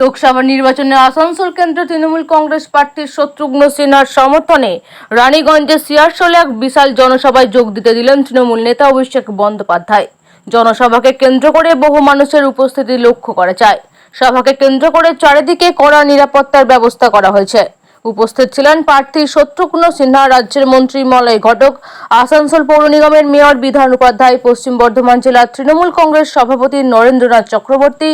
লোকসভা নির্বাচনে আসানসোল কেন্দ্র তৃণমূল কংগ্রেস প্রার্থী শত্রুঘ্ন সিনহার সমর্থনে রানীগঞ্জে সিয়ারশোলে এক বিশাল জনসভায় যোগ দিতে দিলেন তৃণমূল নেতা অভিষেক বন্দ্যোপাধ্যায়। জনসভাকে কেন্দ্র করে বহু মানুষের উপস্থিতি লক্ষ্য করা যায়। সভাকে কেন্দ্র করে চারিদিকে কড়া নিরাপত্তার ব্যবস্থা করা হয়েছে। উপস্থিত ছিলেন প্রার্থী শত্রুঘ্ন সিনহা, রাজ্যের মন্ত্রী মলয় ঘটক, আসানসোল পৌর নিগমের মেয়র বিধান উপাধ্যায়, পশ্চিম বর্ধমান জেলার তৃণমূল কংগ্রেস সভাপতি নরেন্দ্রনাথ চক্রবর্তী,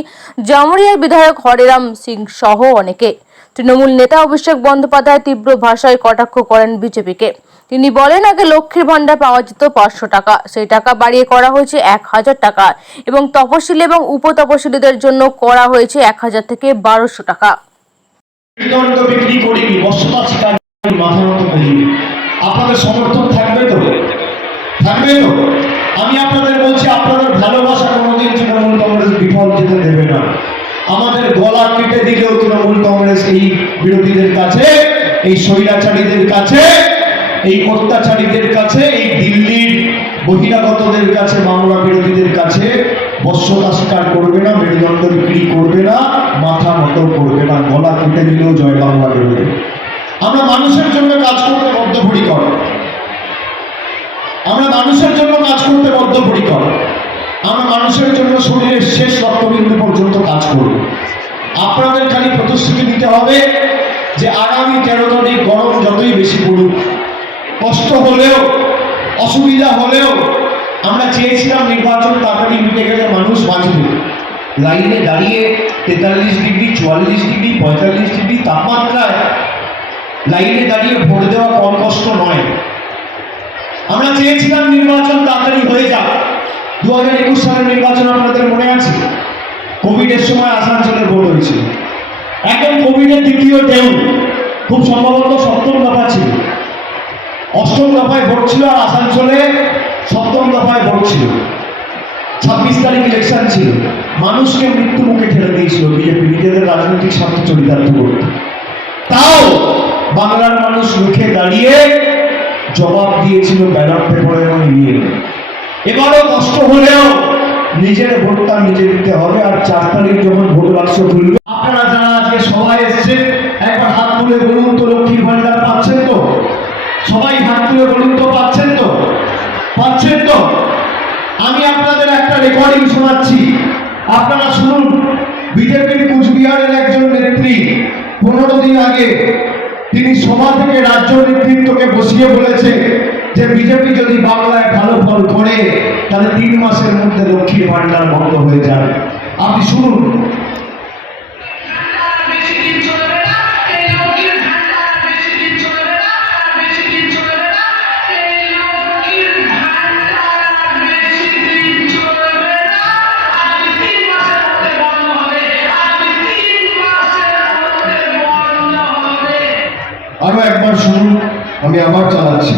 জামুরিয়ার বিধায়ক হরেরাম সিং সহ অনেকে। তৃণমূল নেতা অভিষেক বন্দ্যোপাধ্যায় তীব্র ভাষায় কটাক্ষ করেন বিজেপিকে। তিনি বলেন, আগে লক্ষ্মীর ভান্ডার পাওয়া যেত 500 টাকা, সেই টাকা বাড়িয়ে করা হয়েছে 1000 টাকা এবং তপশিলি এবং উপতপশিলিদের জন্য করা হয়েছে 1000 থেকে 1200 টাকা। বিক্রি করিনি, বস্তুতা স্বীকার মাথা মতো করিনি। আপনাদের সমর্থন থাকবে তো? থাকবে তো? আমি আপনাদের বলছি, আপনাদের ভালোবাসা কোনোদিন তৃণমূল কংগ্রেস বিফল যেতে দেবে না। আমাদের গলা কেটে দিলেও তৃণমূল কংগ্রেস এই বিরোধীদের কাছে, এই স্বৈরাচারীদের কাছে, এই অত্যাচারীদের কাছে, এই দিল্লির বহিরাগতদের কাছে, বাংলা বিরোধীদের কাছে বশ্যতা স্বীকার করবে না, মেরুদণ্ড বিক্রি করবে না, মাথা নত করবে না। গলা কেটে দিলেও জয় বাংলা বেরোবে। আমরা মানুষের জন্য কাজ করতে বদ্ধপরিকর, আমরা মানুষের জন্য কাজ করতে বদ্ধপরিকর, আমরা মানুষের জন্য শরীরের শেষ রক্তবিন্দু পর্যন্ত কাজ করব। আপনাদের খালি প্রতিশ্রুতি দিতে হবে যে আগামী 13 তারিখ গরম যতই বেশি পড়ুক, কষ্ট হলেও, অসুবিধা হলেও, আমরা চেয়েছিলাম নির্বাচন তাড়াতাড়ি মিটে গেলে মানুষ বাঁচবে। লাইনে দাঁড়িয়ে 43 ডিগ্রি, 44 ডিগ্রি, 45 ডিগ্রি তাপমাত্রায় লাইনে দাঁড়িয়ে ভোট দেওয়া কম কষ্ট নয়। আমরা চেয়েছিলাম নির্বাচন তাড়াতাড়ি হয়ে যাক। 2021 সালের নির্বাচন আপনাদের মনে আছে? কোভিডের সময় আসানসোলে ভোট হয়েছিল। এখন কোভিডের দ্বিতীয় ঢেউ, খুব সম্ভবত 7ম দফা ছিল, 8ম দফায় ভোট ছিল, আর আসানসোলে 7ম দফায় ভোট ছিল। 26 তারিখ ইলেকশন ছিল। মানুষকে মৃত্যু মুখে ঠেলে দিয়েছিল বিজেপি নিজেদের রাজনৈতিক স্বার্থ চরিতার্থ করতে। তাও বাংলার মানুষ মুখে দাঁড়িয়ে জবাব দিয়েছিল ব্যালট পেপারে এবং ইভিএম। এবারও কষ্ট হলেও নিজের ভোটটা নিজে দিতে হবে। আর 4 তারিখ যখন ভোট বাক্স খুলবে, আপনারা যারা আজকে সবাই এসছেন, একবার হাত তুলে বলুন তো লক্ষ্মীর ভান্ডার পাচ্ছেন তো? সবাই হাত তুলে বলুন তো পাচ্ছেন তো? পাচ্ছেন তো? আমি আপনাদের একটা রেকর্ডিং শোনাচ্ছি, আপনারা শুনুন। বিজেপির কুচবিহারের একজন নেত্রী 15 দিন আগে তিনি সভা থেকে রাজ্য নেতৃত্বকে বসিয়ে বলেছে যে বিজেপি যদি বাংলায় ভালো ফল করে তাহলে 3 মাসের মধ্যে লক্ষ্মীর ভান্ডার বন্ধ হয়ে যাবে। আপনি শুনুন। আরো একবার শুনুন, আমি আবার চালাচ্ছি।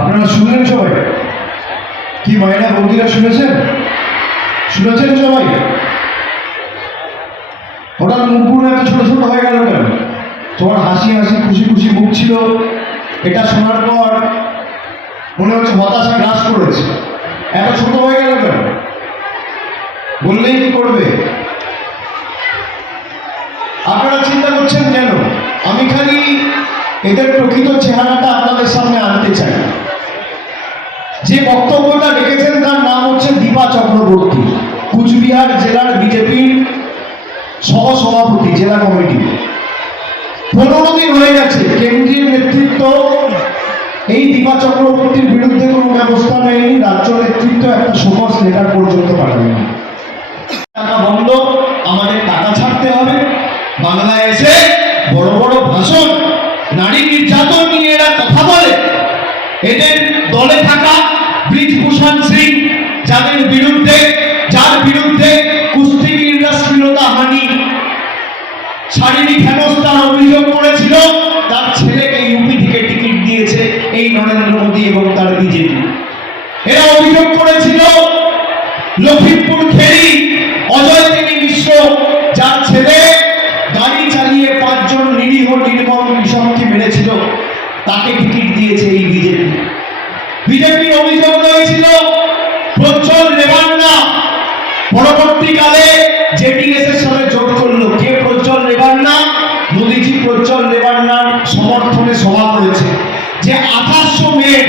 আপনারা শুনলেন সবাই? কি মায়েরা বৌদিরা শুনেছেন? শুনেছেন সবাই? হঠাৎ মুখগুলো এত ছোট ছোট হয়ে গেল কেন? তোমার হাসি হাসি খুশি খুশি মুখ ছিল, এটা শোনার পর মনে হচ্ছে হতাশা গ্রাস করেছে। এত ছোট হয়ে গেল কেন? বললেই কি করবে? আপনারা চিন্তা করছেন কেন? আমি খালি এদের প্রকৃত চেহারাটা আপনাদের সামনে আনতে চাই। যে বক্তব্যটা রেখেছেন তার নাম হচ্ছে দীপা চক্রবর্তী, কুচবিহার জেলার বিজেপির সহসভাপতি, জেলা কমিটি। 15 দিন হয়ে গেছে কেন্দ্রীয় নেতৃত্ব এই দীপা চক্রবর্তীর বিরুদ্ধে কোনো ব্যবস্থা নেয়নি। রাজ্য নেতৃত্ব একটা শোকজ লেটার পর্যন্ত পাঠায়নি। টাকা বন্ধ, আমাদের টাকা ছাড়তে হবে। বাংলায় এসে বড় বড় ভাষণ, নারী নির্যাতন নিয়ে এরা কথা বলে। এদের দলে থাকা ব্রিজভূষণ সিং, যার বিরুদ্ধে কুস্তিগিররা শ্লীলতাহানি, শারীরিক হেনস্থার অভিযোগ করেছিল, তার ছেলেকে ইউপি থেকে টিকিট দিয়েছে এই নরেন্দ্র মোদী এবং তার বিজেপি। এরা অভিযোগ করেছিল লক্ষ্মী লক্ষ্মীপুর খেরি অজয় তিনি মিশ্র, যার ছেলে গাড়ি চালিয়ে 5 জন নিরীহ নির্মম কৃষককে মেরেছিল, তাকে টিকিট দিয়েছে এই বিজেপি। বিজেপির অভিযোগ রয়েছিল প্রজ্জ্বল রেবান্না পরবর্তীকালে জেডিএস এর সাথে যোগ করলো। কে প্রজ্জ্বল রেবান্না? মোদীজি প্রজ্জ্বল রেবান্নার সমর্থনে সভা করেছে, যে 2800 মেয়ের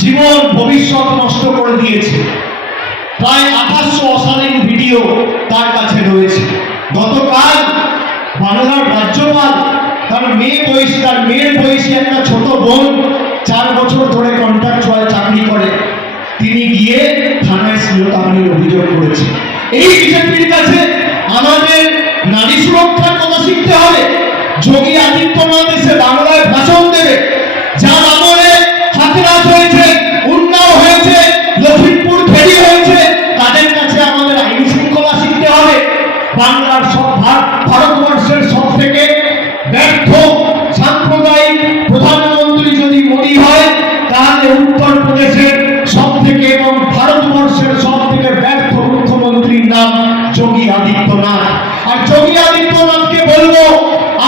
জীবন ভবিষ্যৎ নষ্ট করে দিয়েছে। প্রায় 2800 অশালীন ভিডিও তার কাছে রয়েছে। গতকাল বাংলার রাজ্যপাল তার মেয়ের বয়সী একটা ছোট বোন 4 বছর ধরে কন্ট্রাকচুয়াল চাকরি করে, তিনি গিয়ে থানায় শ্লীলতাহানির অভিযোগ করেছে। এই বিজেপির কাছে আমাদের নারী সুরক্ষার কথা শিখতে হবে। যোগী আদিত্যনাথ এসে বাংলায় ভাষণ দেবে, যার আমলে হাতরাস হয়েছে, উন্নাও হয়েছে, লক্ষ্মীপুর খেরি হয়েছে, তাদের কাছে আমাদের আইন শৃঙ্খলা শিখতে হবে। বাংলার ভারতবর্ষের সব থেকে ব্যর্থ সাম্প্রদায়িক প্রধানমন্ত্রী যদি মোদী হয়, তাহলে উত্তরপ্রদেশের সব থেকে এবং ভারতবর্ষের সব থেকে ব্যর্থ মুখ্যমন্ত্রীর নাম যোগী আদিত্যনাথ। আর যোগী আদিত্যনাথকে বলবো,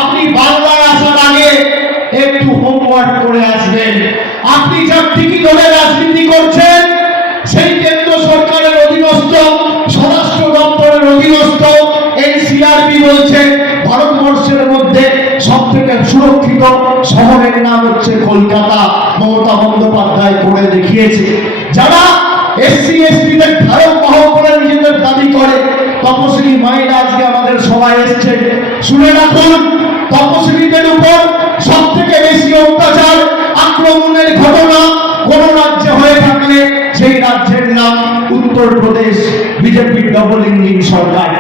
আপনি বাংলায় আসার আগে একটু হোমওয়ার্ক করে আসবেন। আপনি যার টিকি ধরে রাজনীতি করছেন, সেই কেন্দ্র সরকারের অধীনস্থ, স্বরাষ্ট্র দপ্তরের অধীনস্থ এনসিআরবি বলছে ভারতবর্ষের মধ্যে সব থেকে সুরক্ষিত শহরের নাম হচ্ছে কলকাতা। মমতা বন্দ্যোপাধ্যায় করে দেখিয়েছে। যারা এসসি এসটিদের ধারক বাহক করে নিজেদের দাবি করে, তপশিলি মায়েরা আজকে আমাদের সবাই এসছে, শুনে রাখুন, তপশিলিদের উপর সব থেকে বেশি অত্যাচার আক্রমণের ঘটনা কোন রাজ্যে হয়ে থাকলে সেই রাজ্যের নাম উত্তরপ্রদেশ, বিজেপির ডবল ইঞ্জিন সরকার।